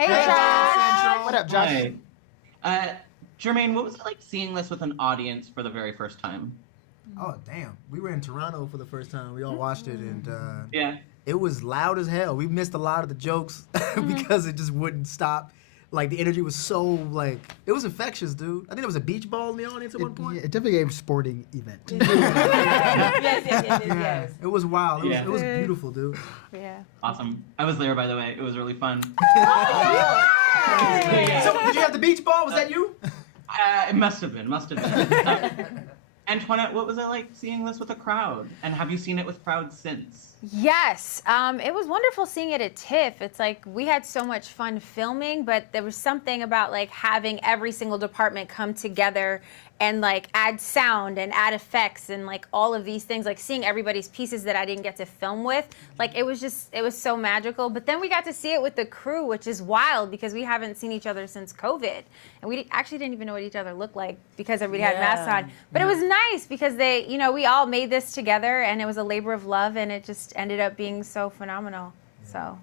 Hey, Josh. What up, Josh? Hi. Jermaine, what was it like seeing this with an audience for the very first time? Oh, damn. We were in Toronto for the first time. We all watched it, and Yeah. it was loud as hell. We missed a lot of the jokes because it just wouldn't stop. Like, the energy was so, like, it was infectious, dude. I think there was a beach ball in the audience at one point. Yeah, it definitely gave a sporting event. Yes. It was wild. Yeah. It was beautiful, dude. Yeah. Awesome. I was there, by the way. It was really fun. So, did you have the beach ball? Was that you? It must have been. Antoinette, what was it like seeing this with a crowd? And have you seen it with crowds since? Yes, it was wonderful seeing it at TIFF. It's like we had so much fun filming, but there was something about like having every single department come together and like add sound and add effects and like all of these things, like seeing everybody's pieces that I didn't get to film with. Like it was so magical. But then we got to see it with the crew, which is wild because we haven't seen each other since COVID. And we actually didn't even know what each other looked like because everybody had masks on. But it was nice because they, you know, we all made this together and it was a labor of love and it just ended up being so phenomenal. So.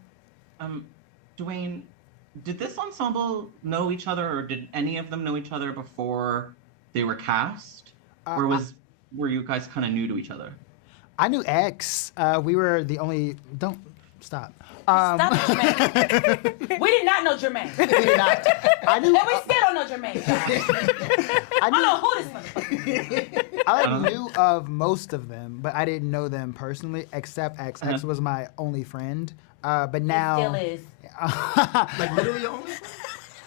Dewayne, did this ensemble know each other or did any of them know each other before they were cast? Or were you guys kind of new to each other? I knew X. We were the only. Don't stop. Stop it, Jermaine. We did not know Jermaine. We did not. I knew. And we still don't know Jermaine. I don't know who this motherfucker is. I knew of most of them, but I didn't know them personally, except X. X was my only friend. But now. He still is. Like, literally only?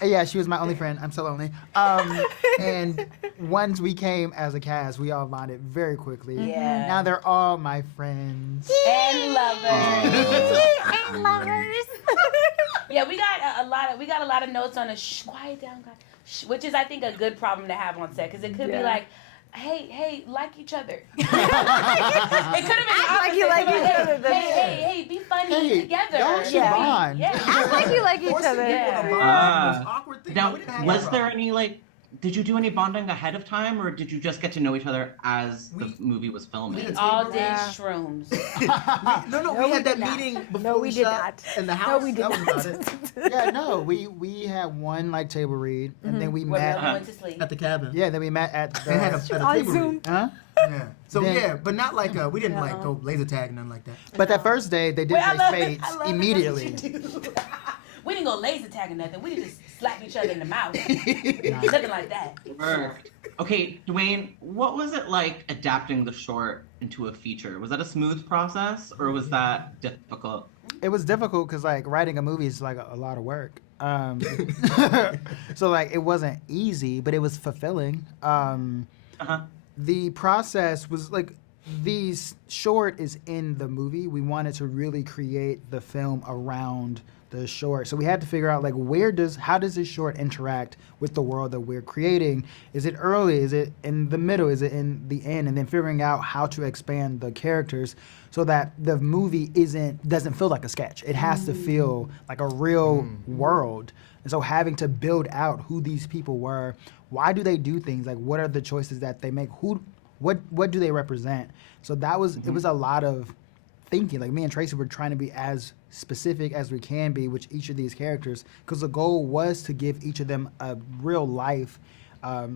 Yeah, she was my only friend. I'm so lonely. And once we came as a cast, we all bonded very quickly. Yeah. Now they're all my friends. And lovers. And lovers. Yeah, we got a lot of notes on a quiet down, guy, which is I think a good problem to have on set because it could be like, hey, like each other. It could have been like you like each other. Hey, be funny together. Y'all should bond. Yeah. Act like you like each other. Most awkward thing. Now, We didn't have was that there problem. any, like, did you do any bonding ahead of time or did you just get to know each other as the movie was filming? We all did shrooms. No, we had that meeting before we did shot not. in the house. we did that was about it. Yeah, no, we had one like table read, and then we Where met. we all went to sleep. At the cabin. Yeah, then we met at They had the. a On table Zoom. read. Huh? Yeah. So Then- yeah, but not like we didn't like go laser tag and nothing like that. But that first day, they did Wait, I their love spades it. immediately. That's what you do. We didn't go laser tag or nothing. We just slap each other in the mouth. Nothing like that. Worked. Okay, Dewayne, what was it like adapting the short into a feature? Was that a smooth process or was that difficult? It was difficult because like writing a movie is like a lot of work. So like it wasn't easy, but it was fulfilling. The process was like the short is in the movie. We wanted to really create the film around the short. So we had to figure out like how does this short interact with the world that we're creating? Is it early? Is it in the middle? Is it in the end? And then figuring out how to expand the characters so that the movie doesn't feel like a sketch. It has to feel like a real world. And so having to build out who these people were, why do they do things? Like what are the choices that they make? What do they represent? So that was it was a lot of thinking. Like me and Tracy were trying to be as specific as we can be with each of these characters because the goal was to give each of them a real life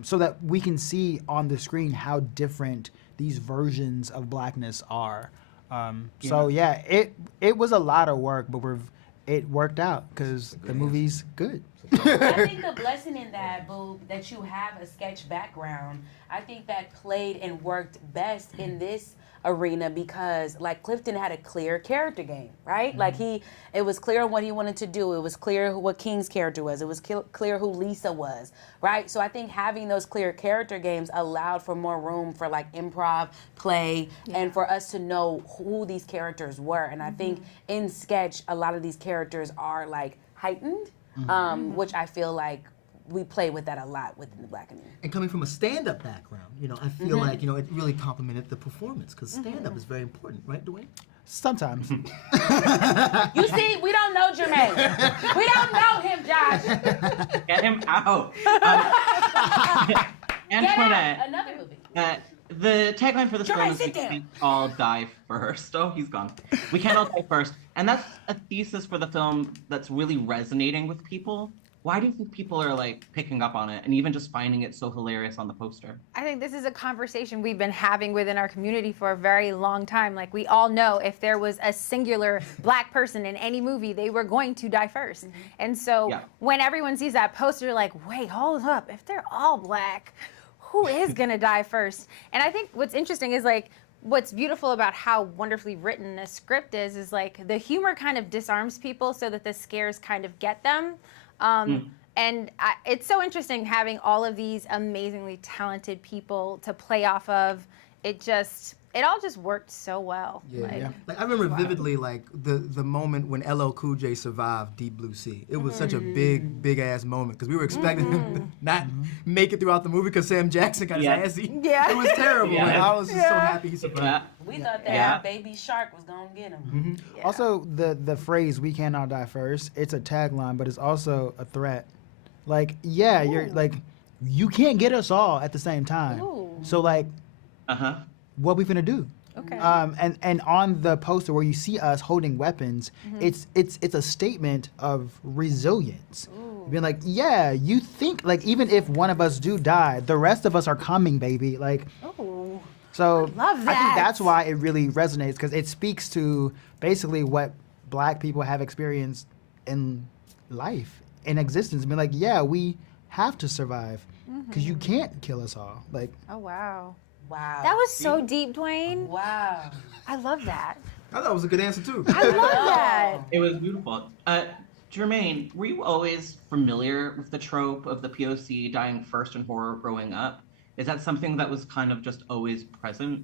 so that we can see on the screen how different these versions of blackness are. So yeah, it was a lot of work, but it worked out because the movie's good. I think the blessing in that, Boo, that you have a sketch background, I think that played and worked best in this arena because like Clifton had a clear character game, right? Like it was clear what he wanted to do. It was clear what King's character was. It was clear who Lisa was, right? So I think having those clear character games allowed for more room for like improv, play, and for us to know who these characters were. And I think in sketch, a lot of these characters are like heightened, which I feel like we play with that a lot within the Blackening. And coming from a stand-up background, I feel like, it really complemented the performance because stand-up is very important, right, Dewayne? Sometimes. You see, we don't know Jermaine. We don't know him, Josh. Get him out. Get out. Antoinette, Another movie. The tagline for this Jermaine, film is sit "We down. can't all die first." Oh, he's gone. We can't all die first, and that's a thesis for the film that's really resonating with people. Why do you think people are like picking up on it and even just finding it so hilarious on the poster? I think this is a conversation we've been having within our community for a very long time. Like, we all know if there was a singular black person in any movie, they were going to die first. And so when everyone sees that poster, like, wait, hold up. If they're all black, who is going to die first? And I think what's interesting is, like, what's beautiful about how wonderfully written this script is like the humor kind of disarms people so that the scares kind of get them. And it's so interesting having all of these amazingly talented people to play off of. It all just worked so well. Like I remember vividly, like the moment when LL Cool J survived Deep Blue Sea. It was such a big ass moment because we were expecting him to not make it throughout the movie because Sam Jackson got his ass eaten. It was terrible. Like, I was just so happy he survived. We thought that Baby Shark was gonna get him. Also, the phrase "we cannot die first," it's a tagline, but it's also a threat. Like, you're like, you can't get us all at the same time. So like, what we finna do? Okay. And on the poster where you see us holding weapons, it's a statement of resilience. Being like, you think like even if one of us do die, the rest of us are coming, baby. Like, so love that. I think that's why it really resonates because it speaks to basically what Black people have experienced in life, in existence. Being like, we have to survive because you can't kill us all. Like, Oh, wow. Wow. That was so deep, Dwayne. Wow. I love that. I thought it was a good answer too. I love that. It was beautiful. Jermaine, were you always familiar with the trope of the POC dying first in horror growing up? Is that something that was kind of just always present?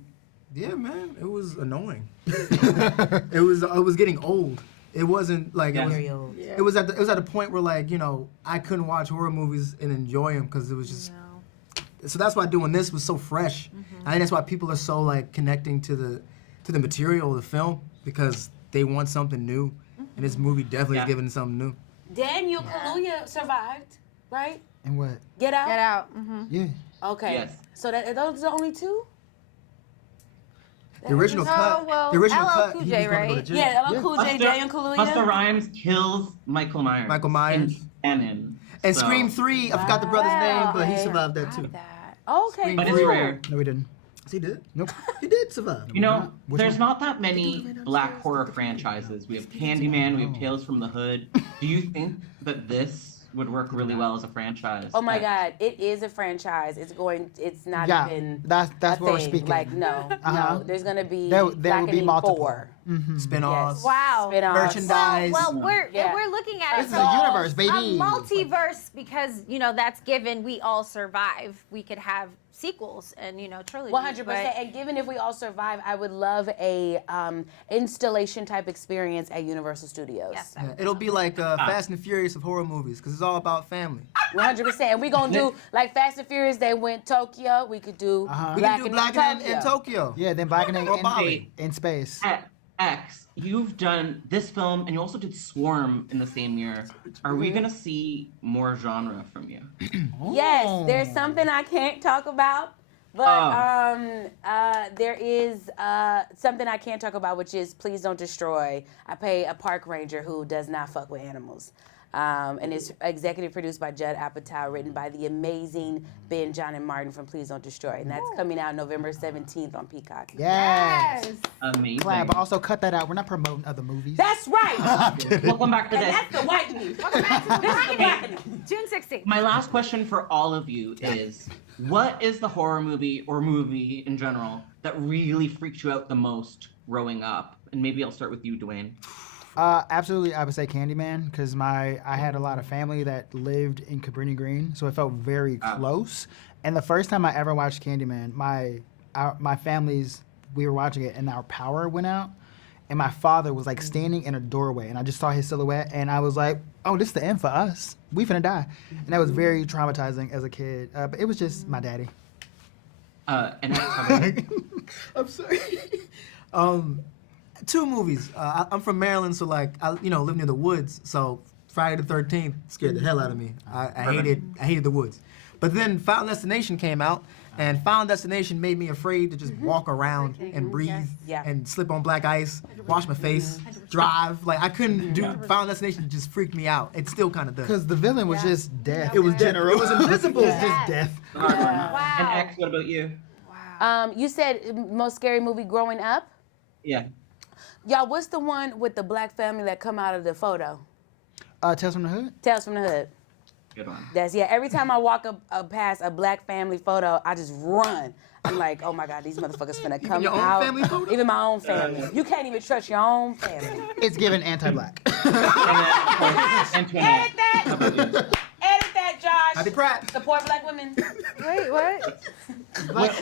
Yeah, man, it was annoying. It was getting old. It wasn't like Very old. it was at a point where like I couldn't watch horror movies and enjoy them because it was just. So that's why doing this was so fresh. I think that's why people are so like connecting to the material of the film because they want something new, and this movie definitely is giving something new. Daniel Kaluuya survived, right? and what? Get Out. Get out. Yeah. Okay. Yes. So those are the only two. The original cut. well, The original LL cut. Cool He J, was gonna go to right? jail. Yeah, LL Cool J, Daniel Kaluuya. Busta Rhymes kills Michael Myers. Michael Myers. In canon. And So- Scream 3, I forgot the brother's name, but he Wow. survived that too. That. Okay. But it's cool. rare. No, we didn't. He did. Nope. He did survive. You know, Which there's one? not that many Black horror franchises. We have Candyman, we have Tales from the Hood. Do you think that this would work really well as a franchise? Oh my God, it is a franchise. It's not Yeah, even that's a what we're thing. speaking. Like, no, no. There's going to be There will be Blackening multiple. 4. Spin-offs. Yes. Wow. Spin-offs. Merchandise. Well, we're Yeah. we're looking at This is it a as universe, baby. a multiverse because that's given we all survive. We could have sequels and trilogies. 100%. but- And given if we all survive, I would love a installation type experience at Universal Studios. Yes. Yeah, it'll be like Fast and Furious of horror movies because it's all about family. 100%. And we're going to do like Fast and Furious. They went Tokyo. We could do We can do Blackening in Tokyo. Yeah, then Blackening Or Bali. in space. X, you've done this film and you also did Swarm in the same year. Are we going to see more genre from you? Yes, there's something I can't talk about, but there is something I can't talk about, which is Please Don't Destroy. I play a park ranger who does not fuck with animals. And it's executive produced by Judd Apatow, written by the amazing Ben, John, and Martin from Please Don't Destroy. And that's coming out November 17th on Peacock. Yes. Amazing. Glad, but also cut that out. We're not promoting other movies. That's right! Welcome back to And this. that's the white news. Welcome back to the This is Blackening. June 16th. My last question for all of you is, what is the horror movie or movie in general that really freaked you out the most growing up? And maybe I'll start with you, Dwayne. Absolutely, I would say Candyman because I had a lot of family that lived in Cabrini Green, so it felt very close. And the first time I ever watched Candyman, my family's we were watching it and our power went out, and my father was like standing in a doorway, and I just saw his silhouette, and I was like, "Oh, this is the end for us. We finna die," and that was very traumatizing as a kid. But it was just my daddy. And how about you? I'm sorry. Two movies. I'm from Maryland, so like I live near the woods. So Friday the 13th scared the hell out of me. I hated the woods. But then Final Destination came out, and Final Destination made me afraid to just walk around and breathe Yeah. and slip on black ice, wash my face, drive. Like I couldn't do Final Destination. Just freaked me out. It still kind of does. Because the villain was just death. It was death. general. It was invisible. It's just death. Wow. And X, what about you? You said most scary movie growing up? Yeah. Y'all, what's the one with the black family that come out of the photo? Tales from the Hood. Tales from the Hood. Good one. That's, yeah, every time I walk up past a black family photo, I just run. I'm like, oh my God, these motherfuckers finna come your own out. family photo? Even my own family. You can't even trust your own family. It's given anti-black. Antoinette. How about you? Edit that, Josh. Happy Pratt. Support black women. Wait, what?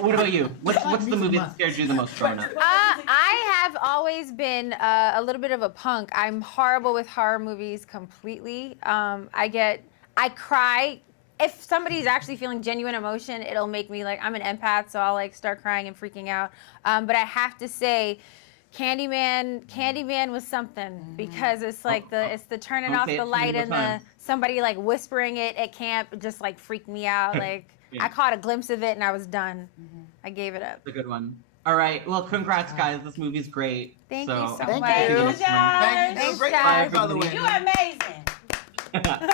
What about you? What's the movie that scared you the most growing up? I have always been a little bit of a punk. I'm horrible with horror movies completely. I cry. If somebody's actually feeling genuine emotion, it'll make me like, I'm an empath, so I'll like start crying and freaking out. But I have to say, Candyman was something because it's like it's the turning Don't off say the it too light many and the times. somebody like whispering it at camp just like freaked me out. Like Yeah. I caught a glimpse of it and I was done. I gave it up. It's a good one. All right. Well, congrats, guys. This movie's great. Thank you so I much. think you, it's Josh. Thank you. Thanks, Great guys. by the way. You're amazing.